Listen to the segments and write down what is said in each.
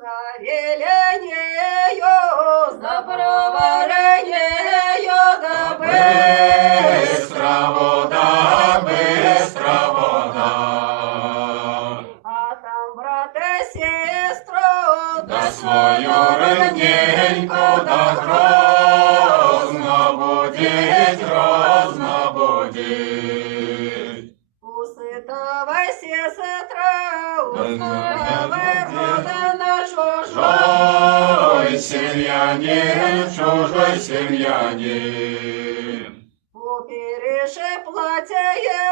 за ріленєю, за проваренєю, да Бистра вода, бистра вода. А там, брате, сестро, Да свою рідненьку, да грозно будіть, грозно будіть. уситавай, сестра, уситавай, родина чужа. Чужой семьянин, чужой семьянин. Попереше платяє,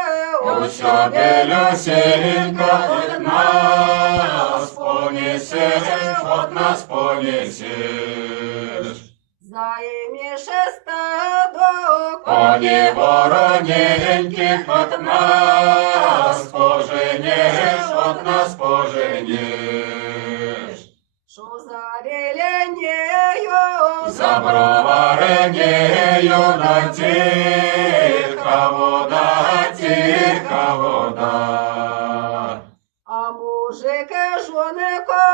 Усё белюсенько от нас понесешь, от нас понесешь. займіше стадок, Кони вороненьких от нас поженешь, от нас поженешь. що за ріленєю, За броваренею да тиха вода, тиха вода. а мужике жонеко,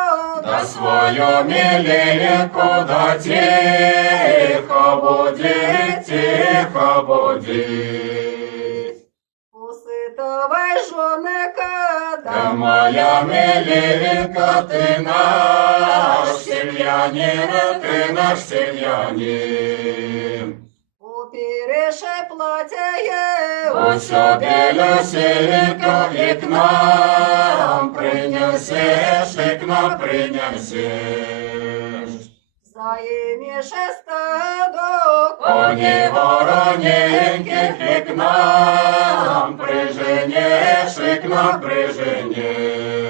Да свою миленьку, да тихо будет, тихо будет. уситавай жонека, Да моя миленька, ты наш семьянин, ты наш семьянин. попереше платяє, Усё белюсенько и к нам принесешь, и к нам принесешь. займіше стадок, Кони вороненьких и к нам приженешь, и к нам приженешь.